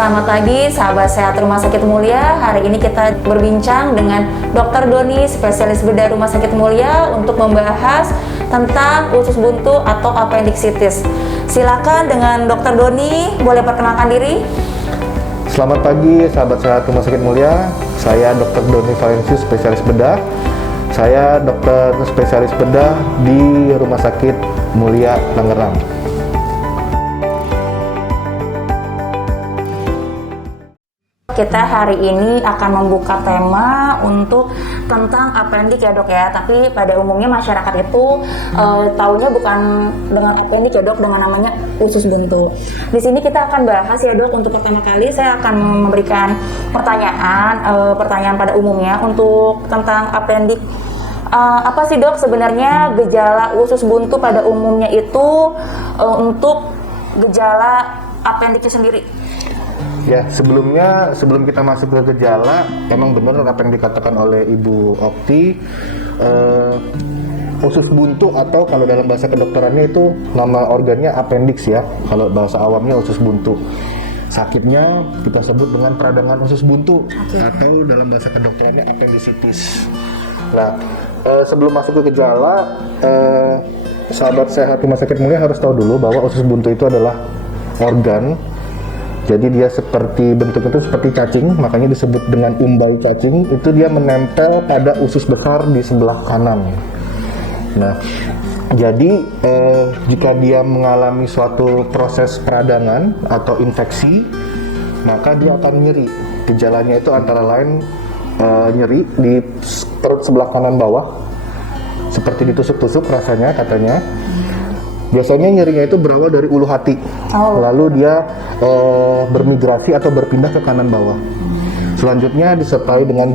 Selamat pagi sahabat sehat Rumah Sakit Mulia. Hari ini kita berbincang dengan Dr. Doni, spesialis bedah Rumah Sakit Mulia untuk membahas tentang usus buntu atau appendicitis. Silakan dengan Dr. Doni, boleh perkenalkan diri? Selamat pagi sahabat sehat Rumah Sakit Mulia. Saya Dr. Doni Valencius, spesialis bedah. Saya dokter spesialis bedah di Rumah Sakit Mulia Tangerang. Kita hari ini akan membuka tema untuk tentang appendix ya dok ya. Tapi pada umumnya masyarakat itu taunya bukan dengan appendix ya dok, dengan namanya usus buntu. Di sini kita akan bahas ya dok. Untuk pertama kali saya akan memberikan pertanyaan pada umumnya untuk tentang appendix. Apa sih dok sebenarnya gejala usus buntu pada umumnya itu untuk gejala appendix sendiri? Ya, sebelum kita masuk ke gejala, emang benar apa yang dikatakan oleh Ibu Okti, usus buntu atau kalau dalam bahasa kedokterannya itu nama organnya appendix ya, kalau bahasa awamnya usus buntu. Sakitnya kita sebut dengan peradangan usus buntu atau dalam bahasa kedokterannya appendicitis. Nah, sebelum masuk ke gejala, sahabat sehat Rumah Sakit Mulia harus tahu dulu bahwa usus buntu itu adalah organ. Jadi dia bentuknya itu seperti cacing, makanya disebut dengan umbai cacing. Itu dia menempel pada usus besar di sebelah kanan. Nah, jadi jika dia mengalami suatu proses peradangan atau infeksi, maka dia akan nyeri. Gejalanya itu antara lain nyeri di perut sebelah kanan bawah, seperti ditusuk-tusuk rasanya katanya. Biasanya nyerinya itu berawal dari ulu hati, lalu dia bermigrasi atau berpindah ke kanan bawah. Selanjutnya disertai dengan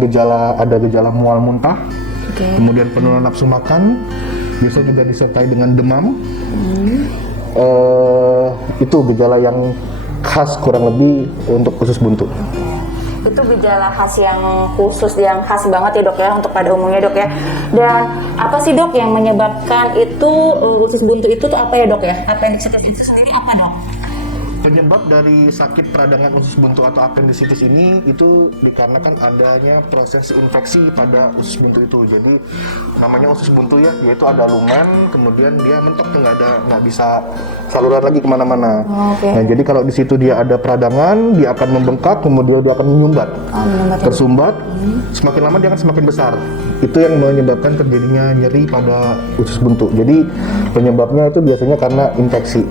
ada gejala mual muntah, kemudian penurunan nafsu makan, biasanya juga disertai dengan demam. Itu gejala yang khas kurang lebih untuk usus buntu. Itu gejala khas yang khusus, yang khas banget ya dok ya untuk pada umumnya dok ya. Dan apa sih dok yang menyebabkan itu usus buntu itu tuh apa ya dok ya? Appendicitis itu sendiri apa dok? Penyebab dari sakit peradangan usus buntu atau appendicitis ini itu dikarenakan adanya proses infeksi pada usus buntu itu. Jadi namanya usus buntu ya, yaitu ada lumen, kemudian dia mentok, nggak bisa saluran lagi kemana-mana. Nah, jadi kalau di situ dia ada peradangan, dia akan membengkak, kemudian dia akan menyumbat, tersumbat. Semakin lama dia akan semakin besar. Itu yang menyebabkan terjadinya nyeri pada usus buntu. Jadi penyebabnya itu biasanya karena infeksi.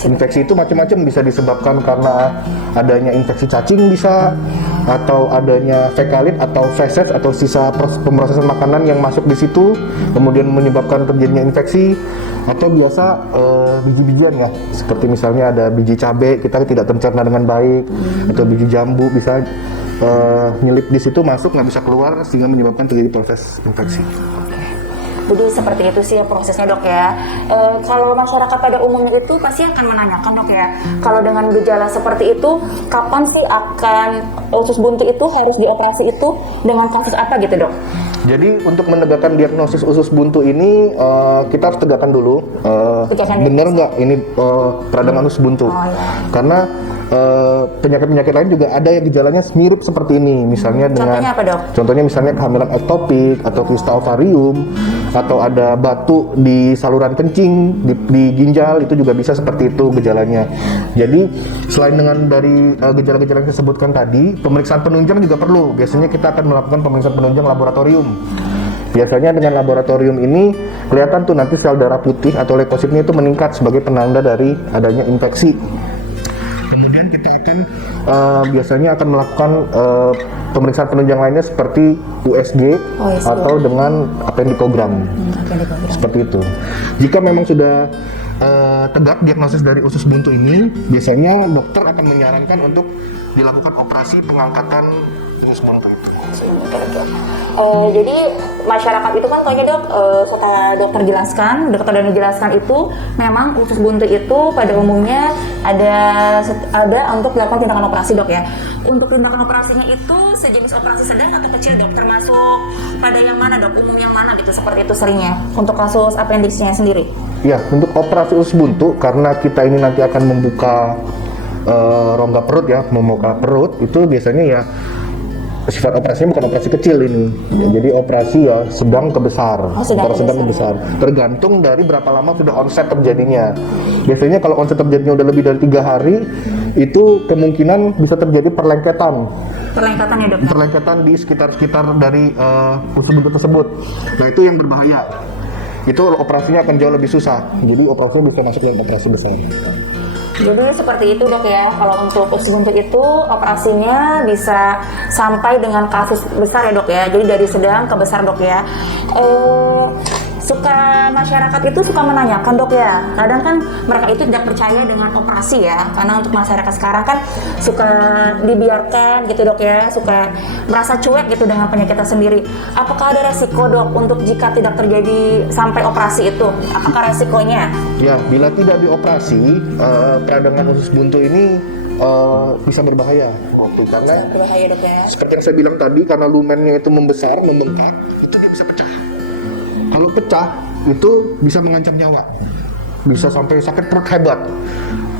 Infeksi itu macam-macam, bisa disebabkan karena adanya infeksi cacing bisa, atau adanya fekalit atau feses atau sisa pemrosesan makanan yang masuk di situ kemudian menyebabkan terjadinya infeksi, atau biasa biji-bijian ya, seperti misalnya ada biji cabai kita tidak tercerna dengan baik, atau biji jambu bisa nyelip di situ, masuk nggak bisa keluar sehingga menyebabkan terjadi proses infeksi. Jadi seperti itu sih prosesnya dok ya. Kalau masyarakat pada umumnya itu pasti akan menanyakan dok ya, kalau dengan gejala seperti itu kapan sih akan usus buntu itu harus dioperasi itu, dengan kasus apa gitu dok? Jadi untuk menegakkan diagnosis usus buntu ini kita harus tegakkan dulu benar nggak ini peradangan usus buntu. Karena penyakit-penyakit lain juga ada yang gejalanya mirip seperti ini, misalnya dengan contohnya apa dok? Contohnya misalnya kehamilan ektopik atau kista ovarium, atau ada batu di saluran kencing, di ginjal, itu juga bisa seperti itu gejalanya. Jadi selain dengan dari gejala-gejala yang saya sebutkan tadi, pemeriksaan penunjang juga perlu. Biasanya kita akan melakukan pemeriksaan penunjang laboratorium. Biasanya dengan laboratorium ini kelihatan tuh nanti sel darah putih atau leukositnya itu meningkat sebagai penanda dari adanya infeksi. Kemudian kita akan biasanya akan melakukan pemeriksaan penunjang lainnya seperti USG atau dengan appendikogram. Seperti itu. Jika memang sudah tegak diagnosis dari usus buntu ini, biasanya dokter akan menyarankan untuk dilakukan operasi pengangkatan usus buntu. Jadi masyarakat itu kan tanya dok, kata dokter Doni jelaskan itu memang usus buntu itu pada umumnya ada untuk dilakukan tindakan operasi dok ya. Untuk tindakan operasinya itu sejenis operasi sedang atau kecil dok, termasuk pada yang mana dok, umum yang mana gitu, seperti itu seringnya untuk kasus appendixnya sendiri? Ya, untuk operasi usus buntu karena kita ini nanti akan membuka rongga perut ya, membuka perut, itu biasanya ya sifat operasinya bukan operasi kecil ini. Ya, jadi operasi ya sedang ke besar, antara sedang ke besar. Tergantung dari berapa lama sudah onset terjadinya. Biasanya kalau onset terjadinya udah lebih dari 3 hari, itu kemungkinan bisa terjadi perlengketan. Perlengketan ya dokter? Perlengketan di sekitar dari usus buntu tersebut. Nah itu yang berbahaya. Itu operasinya akan jauh lebih susah. Jadi operasinya bisa masuk dalam operasi besar. Jadi seperti itu dok ya, kalau untuk usus buntu itu operasinya bisa sampai dengan kasus besar ya dok ya, jadi dari sedang ke besar dok ya. Suka masyarakat itu suka menanyakan dok ya, kadang kan mereka itu tidak percaya dengan operasi ya, karena untuk masyarakat sekarang kan suka dibiarkan gitu dok ya, suka merasa cuek gitu dengan penyakitnya sendiri. Apakah ada resiko dok untuk jika tidak terjadi sampai operasi itu? Apakah resikonya? Ya, bila tidak dioperasi, peradangan usus buntu ini bisa berbahaya. Karena berbahaya dok ya. Seperti yang saya bilang tadi, karena lumennya itu membesar, membengkak, itu dia bisa pecah. Kalau pecah, itu bisa mengancam nyawa. Bisa sampai sakit perut hebat.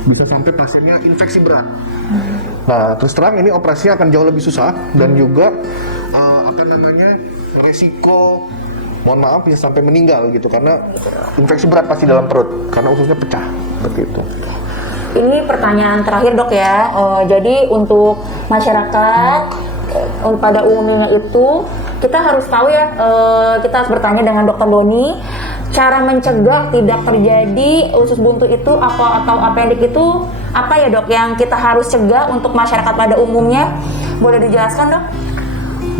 Bisa sampai pasiennya infeksi berat. Nah, terus terang ini operasinya akan jauh lebih susah dan juga resiko, mohon maaf, bisa sampai meninggal gitu karena infeksi berat pasti dalam perut karena ususnya pecah seperti itu. Ini pertanyaan terakhir dok ya. Jadi untuk masyarakat pada umumnya itu kita harus tahu ya, kita harus bertanya dengan dokter Doni, cara mencegah tidak terjadi usus buntu itu apa atau appendix itu apa ya dok yang kita harus cegah untuk masyarakat pada umumnya? Boleh dijelaskan dok?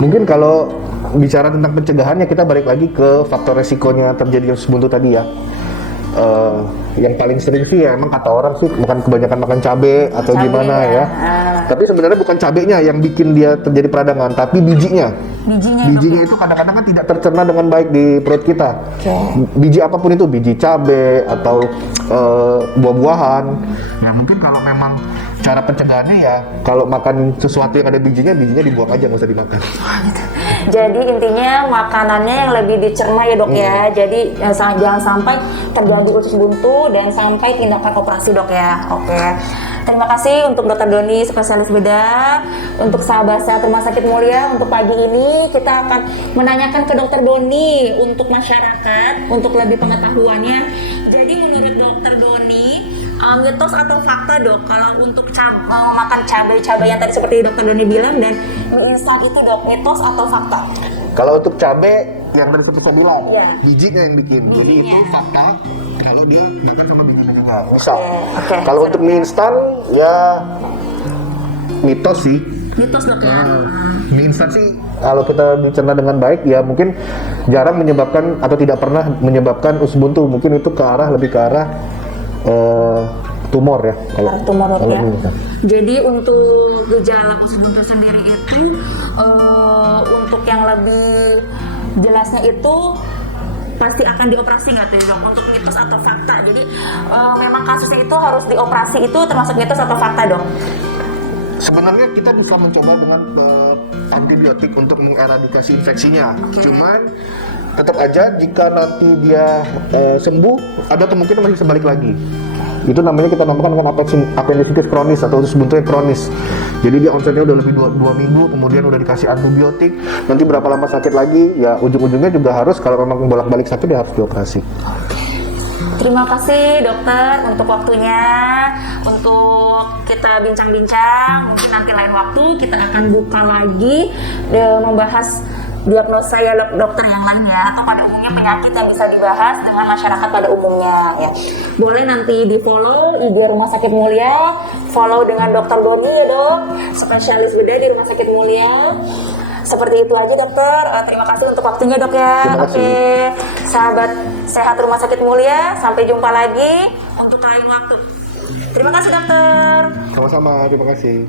Mungkin kalau bicara tentang pencegahannya kita balik lagi ke faktor resikonya terjadi usus buntu tadi ya. Yang paling sering sih ya emang kata orang sih bukan kebanyakan makan cabai atau gimana ya. Tapi sebenarnya bukan cabenya yang bikin dia terjadi peradangan, tapi bijinya. Bijinya itu kadang-kadang kan tidak tercerna dengan baik di perut kita. Biji apapun itu, biji cabai atau buah-buahan. Ya mungkin kalau memang cara pencegahannya ya kalau makan sesuatu yang ada bijinya dibuang aja, nggak usah dimakan. Jadi intinya makanannya yang lebih dicerna ya dok ya. Jadi jangan sampai terganggu usus buntu dan sampai tindakan operasi dok ya. Oke. Terima kasih untuk Dr. Doni, spesialis bedah. Untuk sahabat-sahabat Rumah Sakit Mulia, untuk pagi ini kita akan menanyakan ke Dr. Doni untuk masyarakat, untuk lebih pengetahuannya. Jadi menurut Dr. Doni, mitos atau fakta dok, kalau untuk makan cabai yang tadi seperti Dr. Doni bilang dan instan itu dok, mitos atau fakta? Kalau untuk cabai yang tadi seperti saya bilang, bijinya yang bikin. Jadi itu fakta kalau dia makan sama bijinya juga. Misal, kalau untuk mie instan ya mitos sih. Mitos dok ya. Mie instan sih kalau kita dicerna dengan baik ya mungkin jarang menyebabkan atau tidak pernah menyebabkan usus buntu. Mungkin itu lebih ke arah tumor ya. Tumor ya. Jadi untuk gejala usus buntu sendiri itu untuk yang lebih jelasnya itu pasti akan dioperasi nggak tuh dok? Untuk mitos atau fakta? Jadi memang kasusnya itu harus dioperasi, itu termasuk mitos atau fakta dok? Sebenarnya kita bisa mencoba dengan antibiotik untuk mengeradikasi infeksinya. Cuman tetap aja jika nanti dia sembuh, ada kemungkinan masih bisa balik lagi. Itu namanya kita namakan dengan appendicitis kronis atau usus buntu yang kronis. Jadi dia onsetnya udah lebih 2 minggu, kemudian udah dikasih antibiotik, nanti berapa lama sakit lagi, ya ujung-ujungnya juga harus kalau memang bolak-balik sakit dia harus dioperasi. Terima kasih dokter untuk waktunya, untuk kita bincang-bincang. Mungkin nanti lain waktu kita akan buka lagi membahas diagnosa ya dokter yang lainnya atau pada umumnya penyakit yang bisa dibahas dengan masyarakat pada umumnya ya. Boleh nanti di follow IG Rumah Sakit Mulia, follow dengan Dr. Doni ya dok, spesialis bedah di Rumah Sakit Mulia. Seperti itu aja dokter. Terima kasih untuk waktunya dok ya. Oke, sahabat sehat Rumah Sakit Mulia, sampai jumpa lagi untuk lain waktu. Terima kasih dokter. Sama-sama, terima kasih.